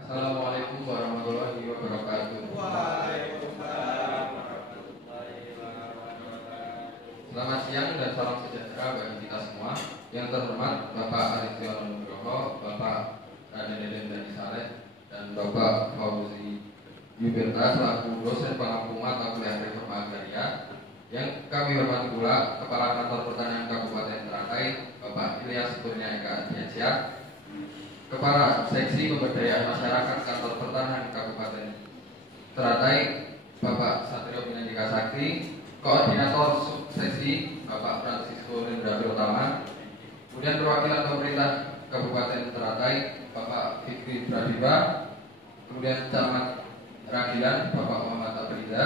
Assalamualaikum warahmatullahi wabarakatuh. Waalaikumsalam warahmatullahi wabarakatuh. Selamat siang dan salam sejahtera bagi kita semua. Yang terhormat Bapak Aristion Nugroho, Bapak Deden Dani Saleh, dan Bapak Fauzi Yuberta selaku dosen pengampu mata kuliah Reforma Agraria. Yang kami hormati pula Kepala Kantor Pertanian Kabupaten Teratai, Bapak Ilyas Kurnia Eka Adiansyah, Kepala Seksi Pemberdayaan Masyarakat Kantor Pertanian Kabupaten Teratai, Bapak Satrio Pinandika Sakti, Koordinator Subseksi Bapak Francisco Rendra Utama, kemudian perwakilan pemerintah Kabupaten Teratai, Bapak Fikri Pradiba, kemudian Camat Ragilan, Bapak Muhammad Abrida,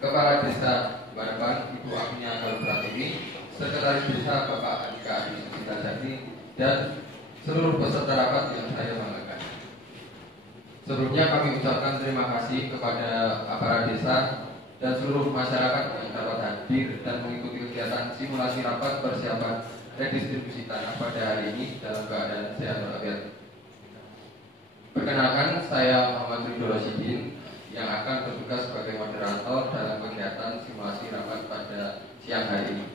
Kepala Desa Barban, Ibu Agnia Kalpratiwi, Sekretaris Desa Bapak Andika Adi Susita Jati, dan seluruh peserta rapat yang saya banggakan. Sebelumnya kami ucapkan terima kasih kepada aparat desa dan seluruh masyarakat yang dapat hadir dan mengikuti kegiatan simulasi rapat persiapan redistribusi tanah pada hari ini dalam keadaan sehat walafiat. Perkenalkan, saya Muhammad Ridho Rosidin yang akan bertugas sebagai moderator dalam kegiatan simulasi rapat pada siang hari ini.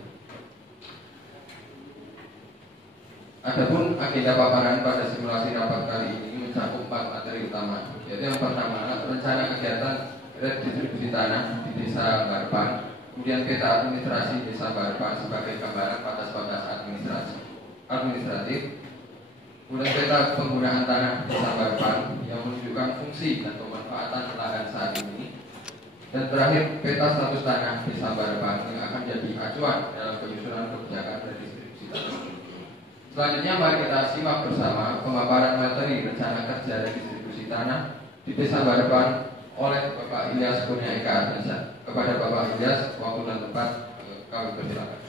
Adapun agenda paparan pada simulasi rapat kali ini mencakup 4 materi utama, yaitu yang pertama, rencana kegiatan redistribusi tanah di Desa Barban, kemudian peta administrasi Desa Barban sebagai gambaran batas-batas administratif, kemudian peta penggunaan tanah Desa Barban yang menunjukkan fungsi dan pemanfaatan lahan saat ini, dan terakhir peta status tanah Desa Barban yang akan jadi acuan dalam penyusunan kebijakan redistribusi tanah. Selanjutnya mari kita simak bersama pemaparan materi rencana kerja redistribusi tanah di Desa Barban oleh Bapak Ilyas Kurnia Eka Adiansyah. Kepada Bapak Ilyas, waktu dan tempat kami persilakan.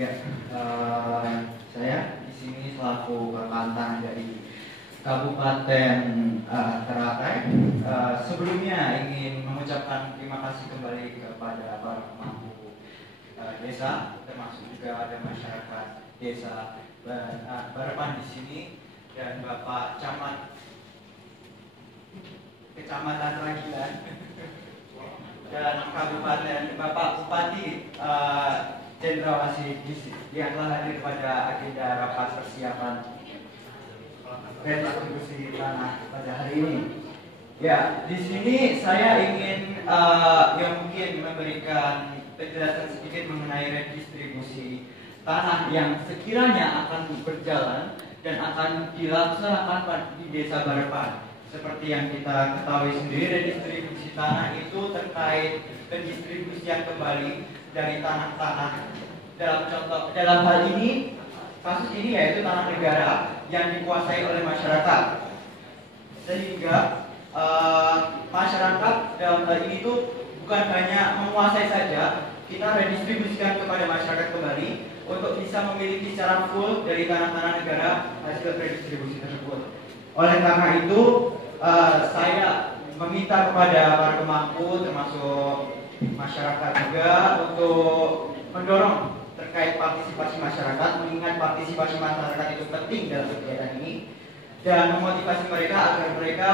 Ya, saya di sini selaku perantara dari Kabupaten Teratai. Sebelumnya ingin mengucapkan terima kasih kembali kepada para pemangku desa, termasuk juga ada masyarakat desa Barban di sini dan Bapak Camat Kecamatan Ragilan dan Kabupaten Bapak Bupati Cendrawasih yang telah hadir pada agenda rapat persiapan redistribusi tanah pada hari ini. Ya, di sini saya ingin mungkin memberikan penjelasan sedikit mengenai redistribusi tanah yang sekiranya akan berjalan dan akan dilaksanakan di Desa Barban. Seperti yang kita ketahui sendiri, redistribusi tanah itu terkait pendistribusian kembali dari tanah-tanah dalam hal ini, kasus ini yaitu tanah negara yang dikuasai oleh masyarakat, sehingga masyarakat dalam hal ini tuh bukan hanya menguasai saja, kita redistribusikan kepada masyarakat kembali untuk bisa memiliki secara full dari tanah-tanah negara hasil redistribusi tersebut. Oleh karena itu, saya meminta kepada para pemangku termasuk masyarakat juga untuk mendorong terkait partisipasi masyarakat, mengingat partisipasi masyarakat itu penting dalam kegiatan ini, dan memotivasi mereka agar mereka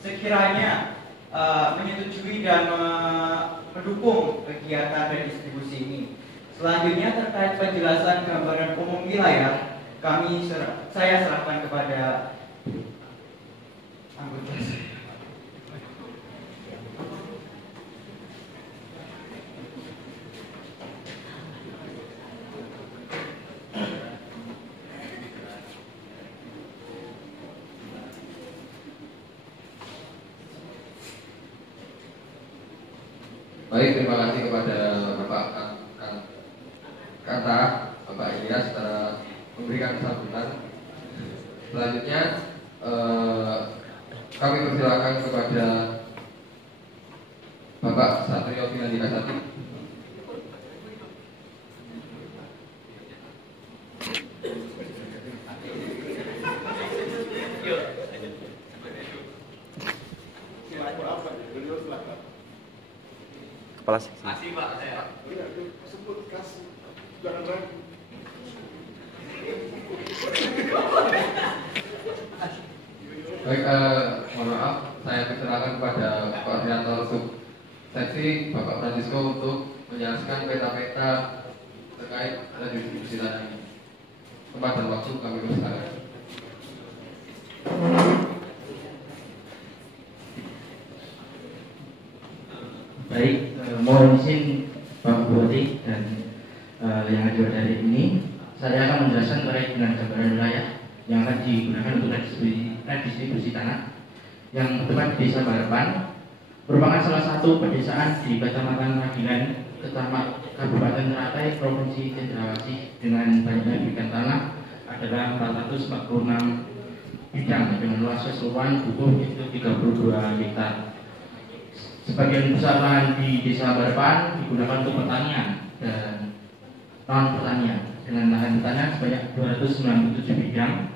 sekiranya menyetujui dan mendukung kegiatan redistribusi ini. Selanjutnya terkait penjelasan gambaran umum wilayah, saya serahkan kepada anggota saya. Baik, terima kasih kepada Bapak Kanta, Bapak Ilyas telah memberikan sambutan. Selanjutnya kami persilakan kepada Bapak Satrio Pinandika Sakti. kepala seksi. Masih Pak, saya. Baik, mohon maaf, saya persilakan kepada koordinator sub seksi Bapak Francisco untuk menjelaskan peta-peta terkait redistribusi tanah ini. Tempat dan waktu kami persilakan. Baik, mohon izin Pak Bupati dan yang hadir dari ini, saya akan menjelaskan terkait dengan gambaran wilayah yang akan digunakan untuk redistribusi tanah yang terdapat di Desa Barapan, merupakan salah satu pedesaan di Kecamatan Ragilan, Kabupaten Teratai, Provinsi Cendrawasih, dengan banyaknya bidang tanah adalah 446 bidang dengan luas keseluruhan butuh itu 32 hektar. Sebagian besar lahan di Desa Barapan digunakan untuk pertanian dan non pertanian dengan lahan pertanian sebanyak 297 bidang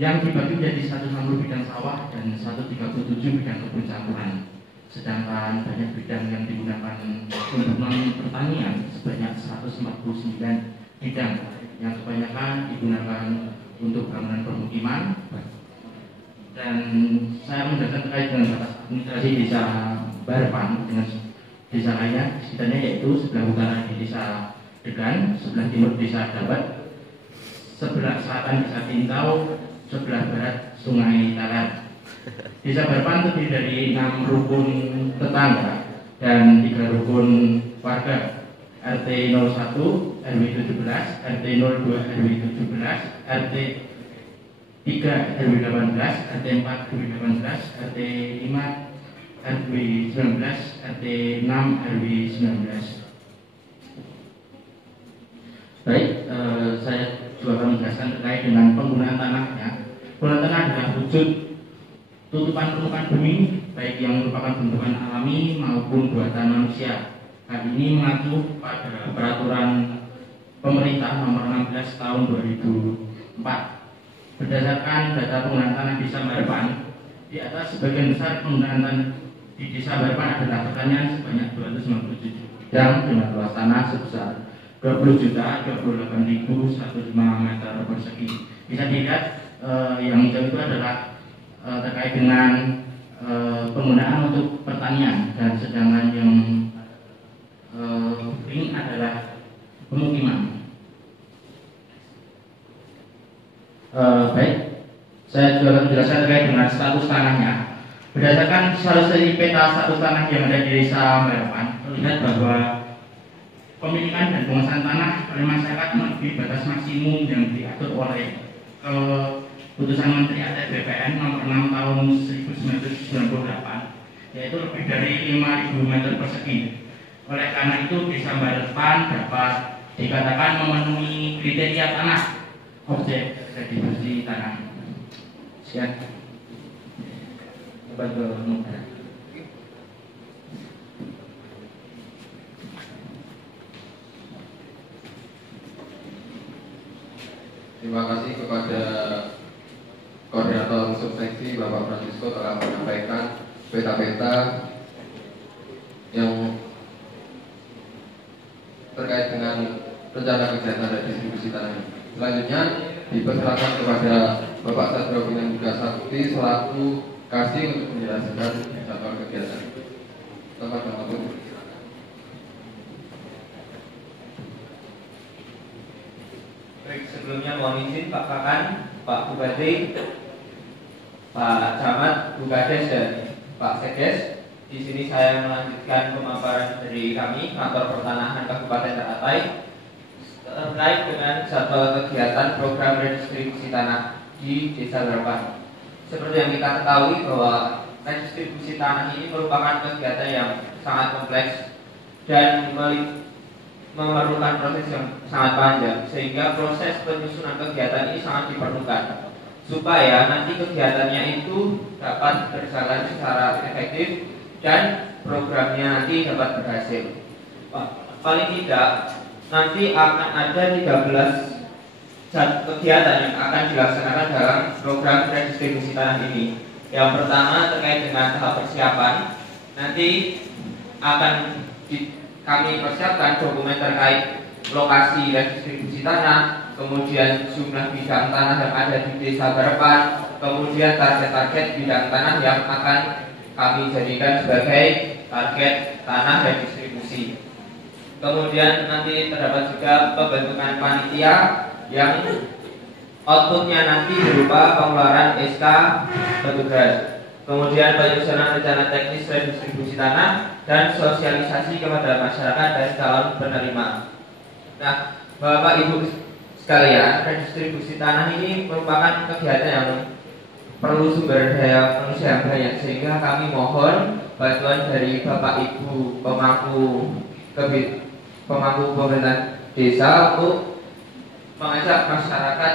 yang dibagi menjadi 160 bidang sawah dan 137 bidang kebun campuran. Sedangkan banyak bidang yang digunakan untuk non pertanian sebanyak 149 bidang yang kebanyakan digunakan untuk bangunan permukiman. Dan saya menjelaskan terkait dengan batas administrasi Desa Barapan dengan desa lainnya sekitarnya, yaitu sebelah utara di Desa Degan, sebelah timur Desa Dabat, sebelah selatan Desa Tintau, sebelah barat Sungai Talar. Desa Barapan terdiri dari 6 rukun tetangga dan 3 rukun warga, RT 01, RW 17, RT 02, RW 17, RT 3 RW 18, RT 4 RW 18, RT 5 RW 19, RT 6 RW 19. Baik, saya juga akan menjelaskan terkait dengan penggunaan tanahnya. Penggunaan tanah adalah wujud tutupan permukaan bumi, baik yang merupakan bentukan alami maupun buatan manusia. Hal ini mengacu pada peraturan pemerintah nomor 16 tahun 2004. Berdasarkan data penggunaan tanah Desa Barapan, di atas sebagian besar penggunaan tanah di Desa Barapan adalah pertanian sebanyak 297 bidang dengan luas tanah sebesar 20.028.105 meter persegi. Bisa dilihat yang hijau itu adalah terkait dengan penggunaan untuk pertanian, dan sedangkan yang pink adalah pemukiman. Baik, saya juga akan menjelaskan terkait dengan status tanahnya. Berdasarkan status peta status tanah yang ada di Desa Barapan, terlihat bahwa pemilikan dan penguasaan tanah oleh masyarakat melebihi batas maksimum yang diatur oleh Putusan Menteri ATT BPN nomor 6 tahun 1998, yaitu lebih dari 5.000 meter persegi. Oleh karena itu, Desa Barapan dapat dikatakan memenuhi kriteria tanah objek redistribusi tanah. Siap. Coba ke muka. Terima kasih kepada koordinator subseksi Bapak Francisco telah menyampaikan peta-peta yang terkait dengan rencana kegiatan redistribusi tanah ini. Selanjutnya dipersilakan kepada Bapak Satrio Pinangga Sakti selaku kasih untuk menjelaskan jadwal kegiatan. Tempat dan waktu. Baik, sebelumnya mohon izin Pak Kakan, Pak Bupati, Pak Camat, Bu Kades, dan Pak Sekdes. Di sini saya melanjutkan pemaparan dari kami, Kantor Pertanahan Kabupaten Teratai, terkait dengan jadwal kegiatan program redistribusi tanah di Desa Barapan. Seperti yang kita ketahui bahwa redistribusi tanah ini merupakan kegiatan yang sangat kompleks dan memerlukan proses yang sangat panjang, sehingga proses penyusunan kegiatan ini sangat diperlukan supaya nanti kegiatannya itu dapat berjalan secara efektif dan programnya nanti dapat berhasil. Paling tidak nanti akan ada 13 kegiatan yang akan dilaksanakan dalam program redistribusi tanah ini. Yang pertama terkait dengan tahap persiapan. Nanti akan kami persiapkan dokumen terkait lokasi redistribusi tanah, kemudian jumlah bidang tanah yang ada di Desa Barepan, kemudian target-target bidang tanah yang akan kami jadikan sebagai target tanah redistribusi. Kemudian nanti terdapat juga pembentukan panitia yang outputnya nanti berupa pengeluaran SK petugas. Kemudian penyusunan rencana teknis redistribusi tanah dan sosialisasi kepada masyarakat dan calon penerima. Nah, Bapak Ibu sekalian, redistribusi tanah ini merupakan kegiatan yang perlu sumber daya manusia yang banyak, sehingga kami mohon bantuan dari Bapak Ibu pemangku pemerintahan desa untuk mengajak masyarakat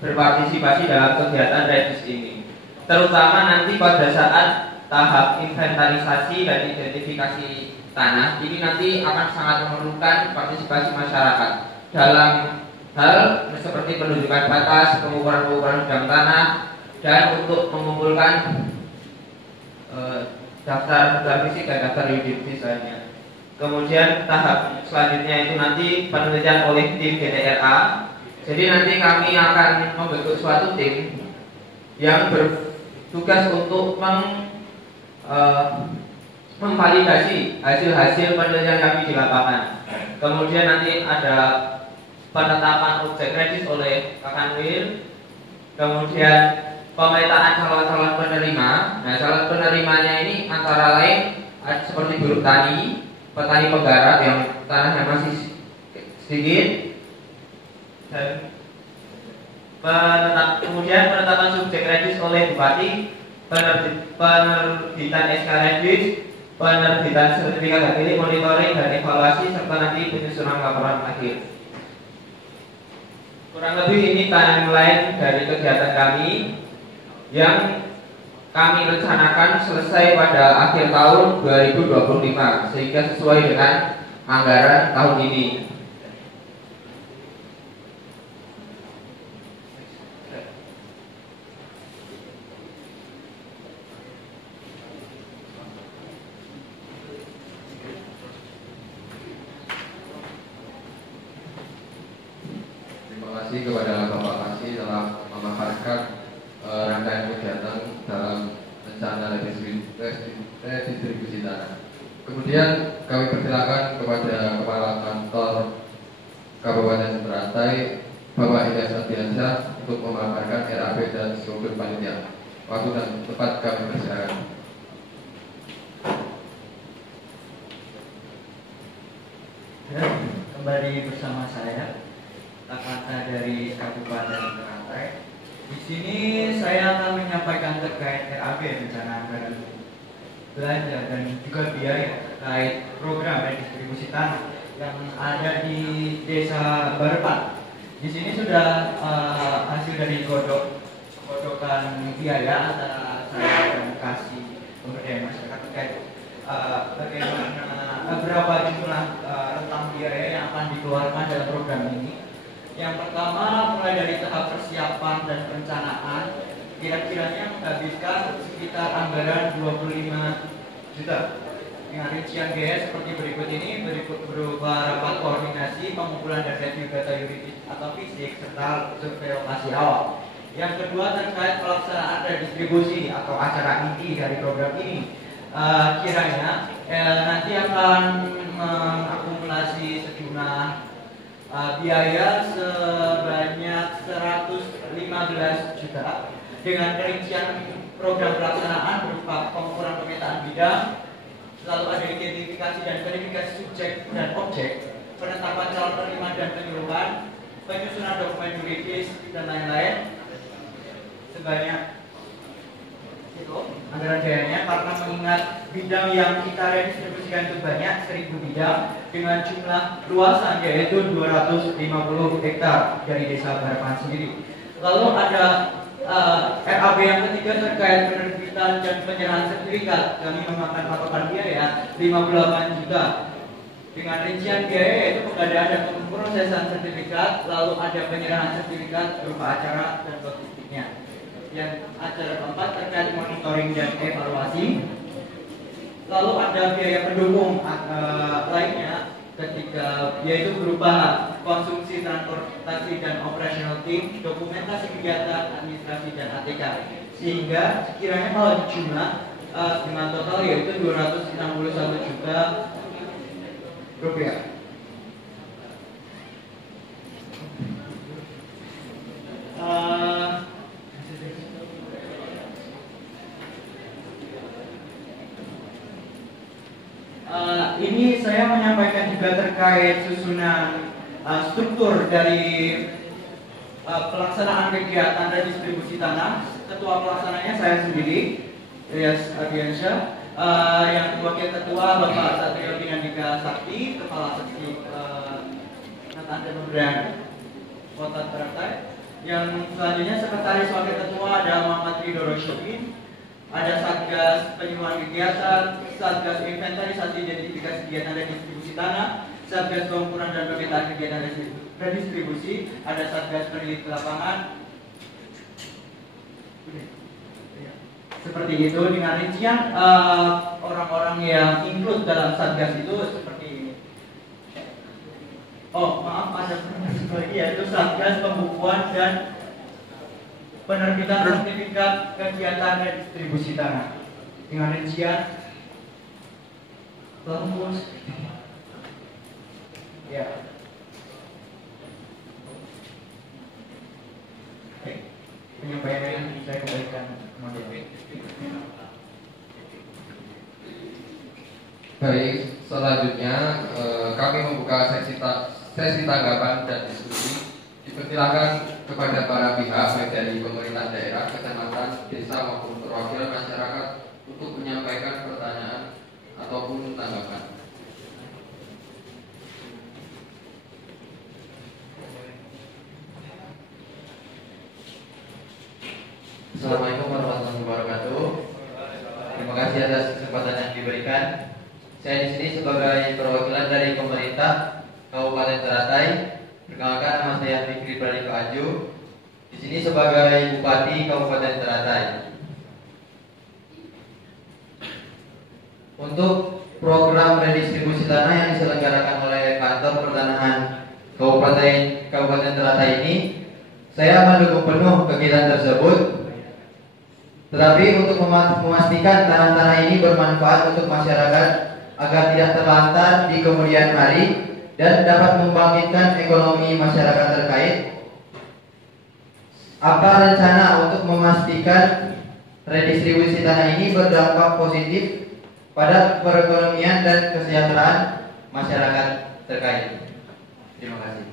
berpartisipasi dalam kegiatan redis ini, terutama nanti pada saat tahap inventarisasi dan identifikasi tanah ini nanti akan sangat memerlukan partisipasi masyarakat dalam hal seperti penunjukan batas, pengukuran bidang tanah, dan untuk mengumpulkan daftar fisik dan daftar yuridis lainnya. Kemudian tahap selanjutnya itu nanti penelitian oleh tim GTRA. Jadi nanti kami akan membentuk suatu tim yang bertugas untuk memvalidasi hasil-hasil penelitian kami di lapangan. Kemudian nanti ada penetapan objek redis oleh Kakanwil. Kemudian pemetaan calon-calon penerima. Nah, calon penerimanya ini antara lain seperti buruh tani, petani penggarap yang tanahnya masih sedikit, dan kemudian penetapan subjek redis oleh bupati, penerbitan SK redis, penerbitan sertifikat hak milik, monitoring dan evaluasi, serta nanti penyusunan laporan akhir. Kurang lebih ini timeline dari kegiatan kami yang kami rencanakan selesai pada akhir tahun 2025, sehingga sesuai dengan anggaran tahun ini. Terima kasih kepada Bapak Kasih telah memaparkan rangkaian kegiatan dalam rencana redistribusi tanah. Kemudian kami persilakan kepada Kepala Kantor Kabupaten Berantai, Bapak Ilyas Ardiansyah, untuk memaparkan RAB dan struktur panitia. Waktu dan tempat kami persilakan. Kembali bersama saya, Kata dari Kabupaten Berantai. Di sini saya akan menyampaikan terkait RAB, rencana anggaran belanja dan juga biaya terkait program redistribusi tanah yang ada di Desa Barepan. Di sini sudah hasil dari godokan biaya antara saya dan Kasih pemberdayaan masyarakat terkait bagaimana berapa jumlah rentang biaya yang akan dikeluarkan dalam program ini. Yang pertama, mulai dari tahap persiapan dan perencanaan, kira-kiranya menghabiskan sekitar anggaran 25 juta. Dengan rincian biaya seperti berikut ini, berupa rapat koordinasi, pengumpulan dan review data yuridis atau fisik, serta survei lokasi awal. Yang kedua, terkait pelaksanaan redistribusi atau acara inti dari program ini. Kiranya nanti akan mengakumulasi sejumlah biaya sebanyak 115 juta dengan perincian program pelaksanaan berupa pengukuran pemetaan bidang, lalu ada identifikasi dan verifikasi subjek dan objek, penetapan calon penerima dan penyuluhan, penyusunan dokumen yuridis dan lain-lain. Sebanyak itu anggaran biayanya, karena mengingat bidang yang kita redistribusikan itu banyak, 1000 bidang dengan jumlah luasan yaitu 250 hektar dari Desa Barepan sendiri. Lalu ada RAB yang ketiga terkait penerbitan dan penyerahan sertifikat. Kami memakan patokan biaya 58 juta dengan rincian biaya yaitu pengadaan dan pemrosesan sertifikat, lalu ada penyerahan sertifikat berupa acara dan logistiknya. Yang acara keempat terkait monitoring dan evaluasi. Lalu ada biaya pendukung lainnya ketika yaitu berupa konsumsi transportasi dan operasional tim, dokumentasi kegiatan, administrasi dan ATK. Sehingga sekiranya kalau dijumlah dengan total yaitu 261 juta rupiah. Ini saya menyampaikan juga terkait susunan struktur dari pelaksanaan kegiatan redistribusi tanah. Ketua pelaksananya saya sendiri, Rias Ardiansyah. Yang wakil ketua Bapak Satrio Pinandika Sakti, Kepala Seksi Penataan dan Pemberdayaan Kota Teratai. Yang selanjutnya sekretaris wakil ketua ada Muhammad Ridho Rosyidin. Ada Satgas Penyuluhan Kegiatan, Satgas Inventarisasi Identifikasi Kegiatan Redistribusi Tanah, Satgas Pengukuran dan Pemetaan Kegiatan Redistribusi, ada Satgas Peneliti Lapangan. Seperti itu dengan rincian orang-orang yang include dalam Satgas itu seperti ini. Oh maaf, ada satu lagi yaitu Satgas Pembukuan dan Penerbitan sertifikat kegiatan redistribusi tanah dengan rincian tembus. Ya. Penyampaian saya kembalikan kepada Baik, selanjutnya kami membuka sesi tanggapan dan diskusi. Dipersilakan kepada para pihak baik dari pemerintah daerah, kecamatan, desa maupun perwakilan masyarakat untuk menyampaikan pertanyaan ataupun tanggapan. Assalamualaikum warahmatullahi wabarakatuh. Terima kasih atas kesempatan yang diberikan. Saya di sini sebagai perwakilan dari pemerintah Kabupaten Teratai. Perkenalkan, nama saya Fikri Pradipta Aju. Di sini sebagai Bupati Kabupaten Teratai. Untuk program redistribusi tanah yang diselenggarakan oleh kantor pertanahan Kabupaten Teratai ini, saya mendukung penuh kegiatan tersebut. Tetapi untuk memastikan tanah-tanah ini bermanfaat untuk masyarakat agar tidak terlantar di kemudian hari dan dapat membangkitkan ekonomi masyarakat terkait, apa rencana untuk memastikan redistribusi tanah ini berdampak positif pada perekonomian dan kesejahteraan masyarakat terkait? Terima kasih.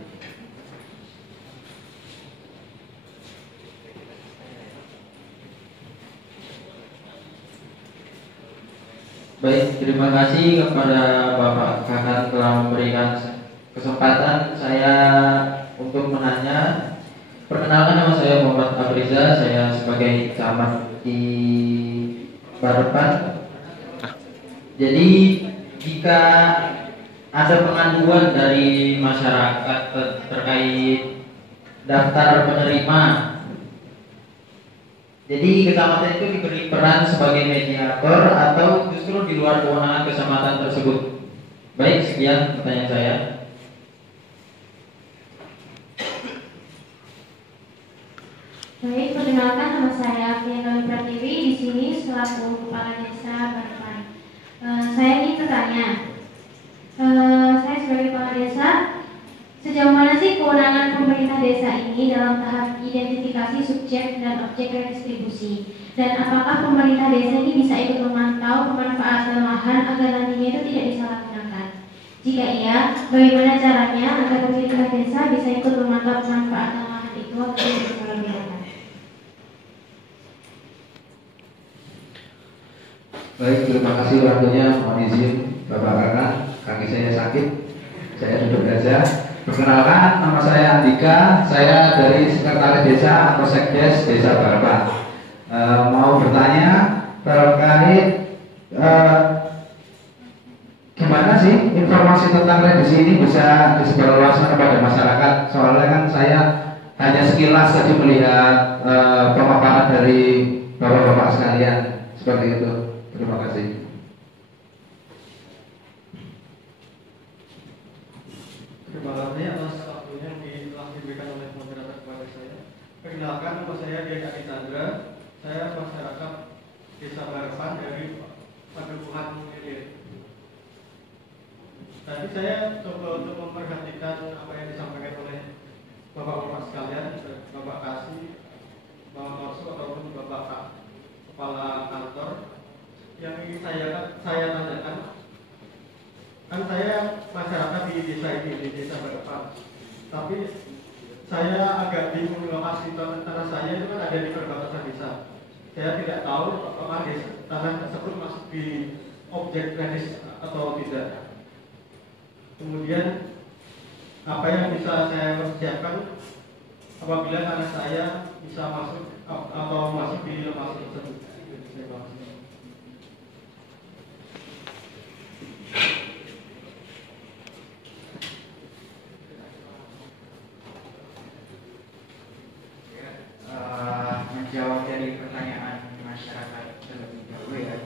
Baik, terima kasih kepada Bapak Kakak telah memberikan kesempatan saya untuk menanya. Perkenalkan, nama saya Muhammad Afriza, saya sebagai camat di Barepan. Jadi jika ada pengaduan dari masyarakat terkait daftar penerima, jadi kecamatan itu diberi peran sebagai mediator atau justru di luar kewenangan kecamatan tersebut. Baik, sekian pertanyaan saya. Baik, perkenalkan, nama saya Fianoli Pratiwi, di sini selaku Kepala Desa Barepan. Saya ingin bertanya, saya sebagai Kepala Desa, sejauh mana sih kewenangan pemerintah desa ini dalam tahap identifikasi subjek dan objek redistribusi? Dan apakah pemerintah desa ini bisa ikut memantau pemanfaatan lahan agar nantinya itu tidak disalahgunakan? Jika iya, bagaimana caranya agar pemerintah desa bisa ikut memantau pemanfaatan lahan itu agar tidak disalahgunakan? Baik, terima kasih waktunya. Mohon izin Bapak Kakak, kaki saya sakit, saya duduk aja. Perkenalkan, nama saya Andika, saya dari Sekretaris Desa atau Sekdes Desa Barepan. Mau bertanya terkait gimana sih informasi tentang revisi ini bisa disebarluaskan kepada masyarakat? Soalnya kan saya hanya sekilas saja melihat pemaparan dari bapak-bapak sekalian seperti itu. Terima kasih. Bawati atas waktunya yang telah diberikan oleh moderator kepada saya. Perkenalkan, nama saya Dian Adi Chandra. Saya masyarakat Desa Barapan dari Padukuhan Hilir. Tadi saya coba untuk memperhatikan apa yang disampaikan oleh bapak-bapak sekalian, Bapak Kasih, Bapak Marsu ataupun Bapak Kepala Kantor. Yang ingin saya tanyakan, kan saya masyarakat di desa ini, di Desa Barapan. Tapi saya agak bingung lokasi tanah saya itu kan ada di perbatasan desa. Saya tidak tahu apakah tanah tersebut masuk di objek kredit atau tidak. Kemudian apa yang bisa saya persiapkan apabila tanah saya bisa masuk atau masuk di lokasi tersebut. Terima kasih. Menjawab dari pertanyaan masyarakat terlebih dahulu ya,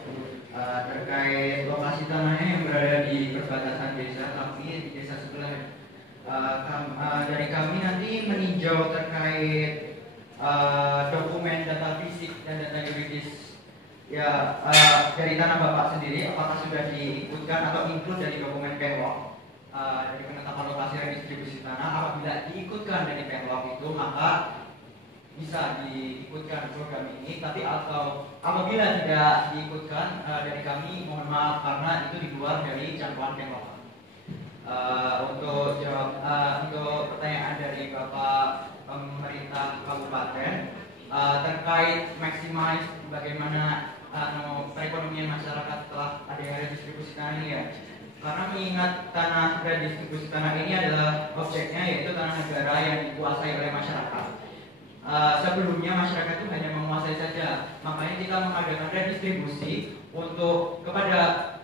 terkait lokasi tanahnya yang berada di perbatasan desa, tapi di desa sebelah. Dari kami nanti meninjau terkait dokumen data fisik dan data yuridis ya dari tanah bapak sendiri, apakah sudah diikutkan atau include dari dokumen Pemlog dari penetapan lokasi redistribusi tanah. Apabila diikutkan dari Pemlog itu, maka bisa diikutkan program ini. Tapi atau apabila tidak diikutkan dari kami, mohon maaf karena itu di luar dari jangkauan Pemlog. Untuk pertanyaan dari Bapak pemerintah kabupaten terkait maksimalis bagaimana perekonomian masyarakat setelah adanya redistribusi tanah ini ya. Karena mengingat tanah redistribusi tanah ini adalah objeknya yaitu tanah negara yang dikuasai oleh masyarakat. Sebelumnya masyarakat itu hanya menguasai saja, makanya kita mengadakan redistribusi untuk kepada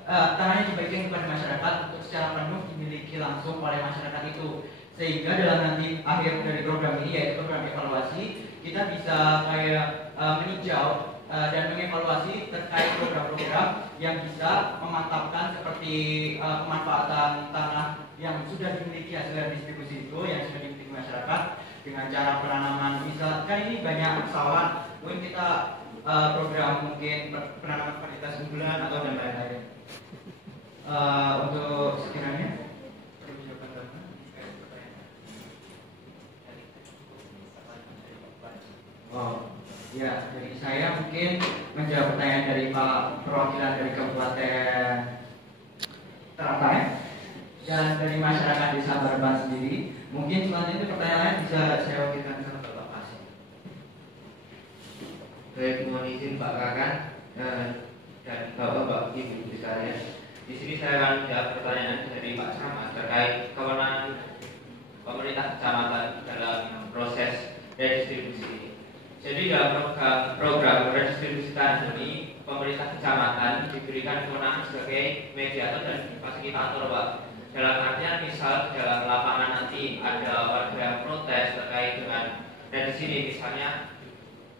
tanahnya dibagikan kepada masyarakat untuk secara penuh dimiliki langsung oleh masyarakat itu, sehingga dalam nanti akhir dari program ini yaitu program evaluasi, kita bisa kayak meninjau dan mengevaluasi terkait program-program yang bisa memantapkan seperti pemanfaatan tanah yang sudah dimiliki hasil distribusi itu yang sudah dimiliki masyarakat dengan cara penanaman. Misalkan ini banyak persoalan, mungkin kita program mungkin penanaman varietas unggulan atau dan lain-lain. Untuk sekiranya ya, dari saya mungkin menjawab pertanyaan dari Pak perwakilan dari Kabupaten Teratai dan dari masyarakat Desa Barapan sendiri. Mungkin selanjutnya pertanyaan bisa saya wakilkan ke Bapak Kasih. Baik, mohon izin Pak Kakan dan Bapak Ibu sekalian. Di sini saya akan menjawab pertanyaan dari Pak Camat terkait kewenangan pemerintah kecamatan dalam proses redistribusi. Jadi dalam program redistribusi tanah ini, pemerintah kecamatan diberikan kewenangan sebagai mediator dan fasilitator, Pak. Dalam artian misal dalam lapangan nanti ada warga yang protes terkait dengan redis ini, misalnya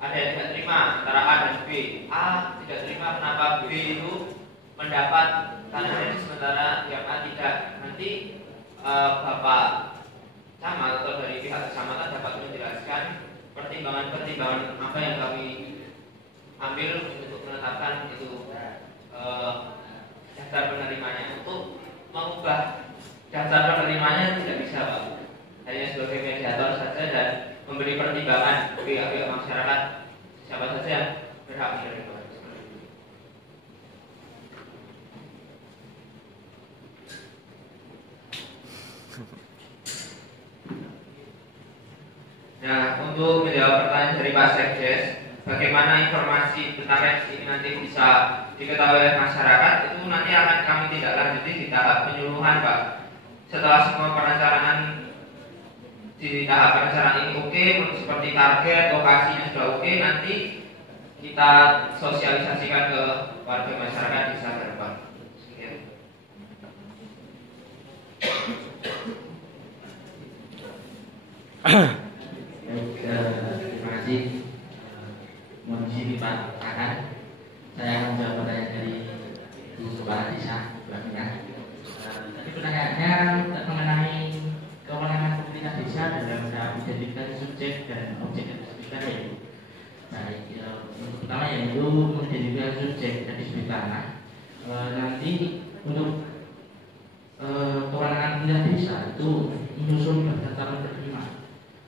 ada yang tidak terima antara A dan B. A tidak terima kenapa B itu mendapat tanah redis sementara yang A tidak. Nanti Bapak Camat atau dari pihak kecamatan dapat menjelaskan pertimbangan-pertimbangan apa yang kami ambil untuk menetapkan itu daftar penerimanya. Untuk mengubah daftar penerimanya tidak bisa, Pak. Hanya sebagai mediator saja dan memberi pertimbangan pihak-pihak masyarakat siapa saja yang berhak menerima. Nah, untuk menjawab pertanyaan dari Pak Sekdes, bagaimana informasi tentang redis ini nanti bisa diketahui oleh masyarakat, itu nanti akan kami tindak lanjuti di tahap penyuluhan, Pak. Setelah semua perencanaan di tahap perencanaan ini oke, seperti target, lokasinya sudah oke, nanti kita sosialisasikan ke warga masyarakat di Desa Barapan. Sekian. Terima kasih. Mohon izin Pak Kakan, saya akan menjawab pertanyaan dari Ibu Kepala Desa Belakangnya. Tadi pertanyaannya mengenai kewenangan untuk kewenangan pemerintah desa itu menyusun daftar penerima.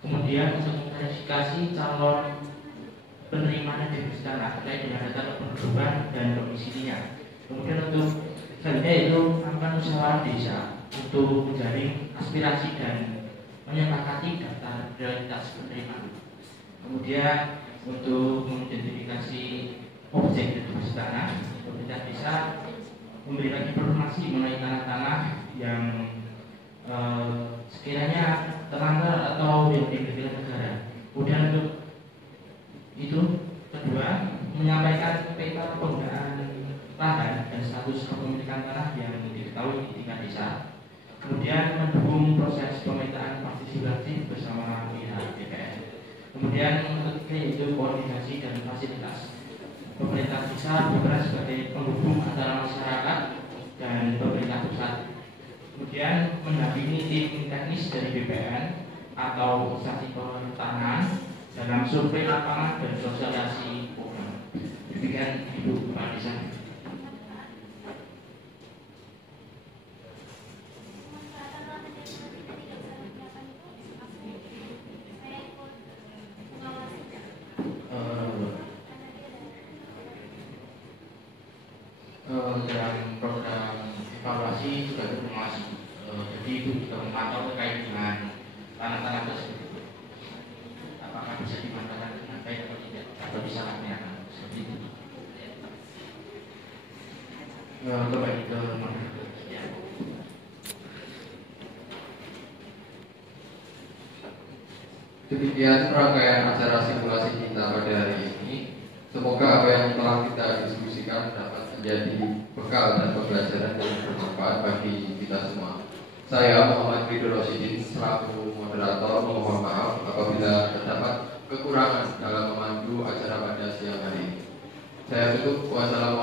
Kemudian untuk memverifikasi calon penerimanya di tanah terkait dengan data kependudukan dan domisilinya. Kemudian untuk selanjutnya itu melakukan musyawarah desa untuk menjaring aspirasi dan menyepakati daftar prioritas penerima. Kemudian untuk mengidentifikasi objek retribusi tanah, pemerintah desa memberikan informasi mengenai tanah-tanah yang sekiranya terlantar atau yang dimiliki negara. Kemudian untuk itu kedua menyampaikan peta penggunaan lahan dan status kepemilikan tanah yang diketahui di tingkat desa. Kemudian mendukung proses pemetaan partisipasi bersama pihak DPR. Kemudian untuk itu koordinasi dan fasilitas. Pemerintah desa berperan sebagai penghubung antara masyarakat dan pemerintah pusat. Kemudian mendampingi tim teknis dari BPN atau instansi pertanahan dalam survei lapangan dan sosialisasi program. Demikian Ibu Kepala Desa. Dalam program evaluasi juga mengawasi, jadi itu juga memantau terkait dengan tanah-tanah tersebut apakah bisa dimanfaatkan dengan baik atau tidak, atau bisa lakukan seperti itu. Kembali ke ya. Demikian rangkaian acara simulasi kita pada hari ini. Semoga apa yang telah kita diskusikan dapat menjadi bekal dan pembelajaran yang bermanfaat bagi kita semua. Saya Muhammad Ridho Rosidin selaku moderator mohon maaf apabila terdapat kekurangan dalam memandu acara pada siang hari ini. Saya tutup. Wassalamualaikum